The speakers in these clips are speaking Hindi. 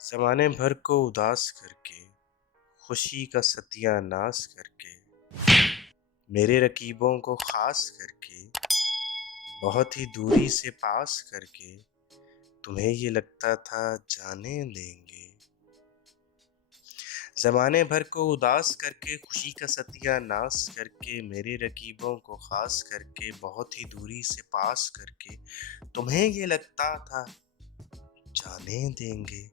ज़माने भर को उदास करके, खुशी का सत्यानाश करके, मेरे रकीबों को ख़ास करके, बहुत ही दूरी से पास करके, तुम्हें ये लगता था जाने देंगे। ज़माने भर को उदास करके, खुशी का सत्यानाश करके, मेरे रकीबों को ख़ास करके, बहुत ही दूरी से पास करके, तुम्हें ये लगता था जाने देंगे।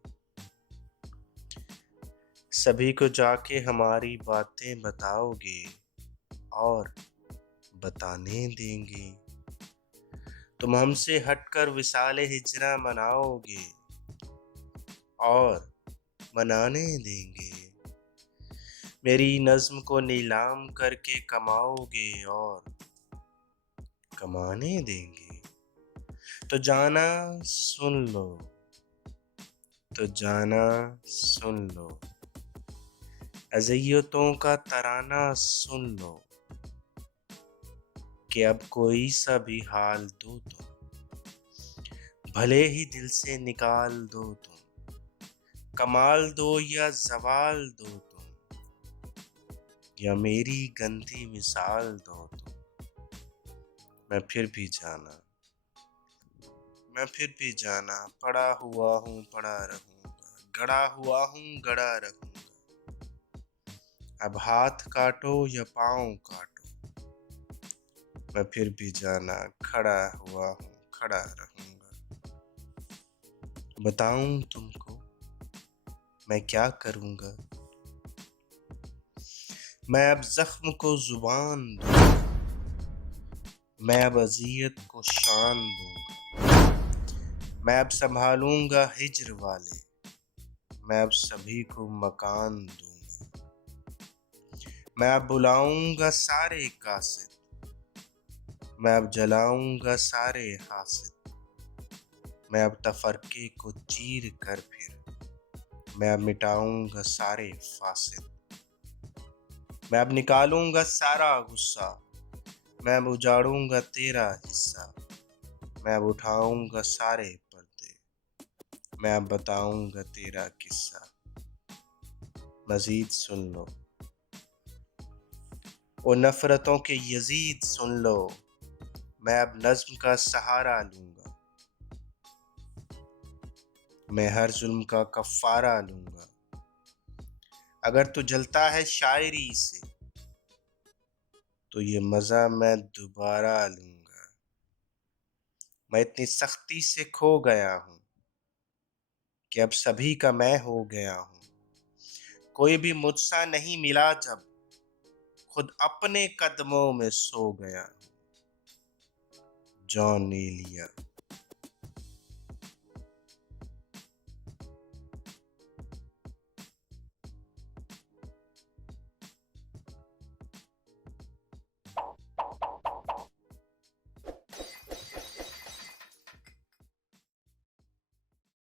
सभी को जाके हमारी बातें बताओगे और बताने देंगे। तुम हमसे हटकर विसाले हिजरा मनाओगे और मनाने देंगे। मेरी नज़्म को नीलाम करके कमाओगे और कमाने देंगे। तो जाना सुन लो, तो जाना सुन लो, अज़ियतों का तराना सुन लो कि अब कोई सा भी हाल दो तुम, भले ही दिल से निकाल दो तुम, कमाल दो या ज़वाल दो तुम, या मेरी गंदी मिसाल दो तुम, मैं फिर भी जाना, मैं फिर भी जाना, पड़ा हुआ हूँ पड़ा रहूँगा, गड़ा हुआ हूँ गड़ा रहूँगा। अब हाथ काटो या पाँव काटो, मैं फिर भी जाना, खड़ा हुआ हूँ खड़ा रहूँगा। बताऊँ तुमको मैं क्या करूँगा, मैं अब ज़ख्म को ज़ुबान दूँगा, मैं अब अज़ियत को शान दूँगा, मैं अब संभालूँगा हिज्र वाले, मैं अब सभी को मकान दूँगा, मैं अब बुलाऊँगा सारे कासिद, मैं अब जलाऊँगा सारे हासिद, मैं अब तफ़रक़े को चीर कर फिर, मैं अब मिटाऊँगा सारे फासिद, मैं अब निकालूँगा सारा गुस्सा, मैं अब उजाड़ूँगा तेरा हिस्सा, मैं अब उठाऊँगा सारे पर्दे, मैं अब बताऊँगा तेरा किस्सा। मज़ीद सुन लो, ओ नफ़रतों के यज़ीद सुन लो, मैं अब नज़्म का सहारा लूँगा, मैं हर ज़ुल्म का कफ़ारा लूँगा। अगर तू जलता है शायरी से, तो ये मज़ा मैं दोबारा लूँगा। मैं इतनी सख्ती से खो गया हूँ कि अब सभी का मैं हो गया हूँ। कोई भी मुझसा नहीं मिला जब, खुद अपने कदमों में सो गया हूँ। जॉन ने लिया।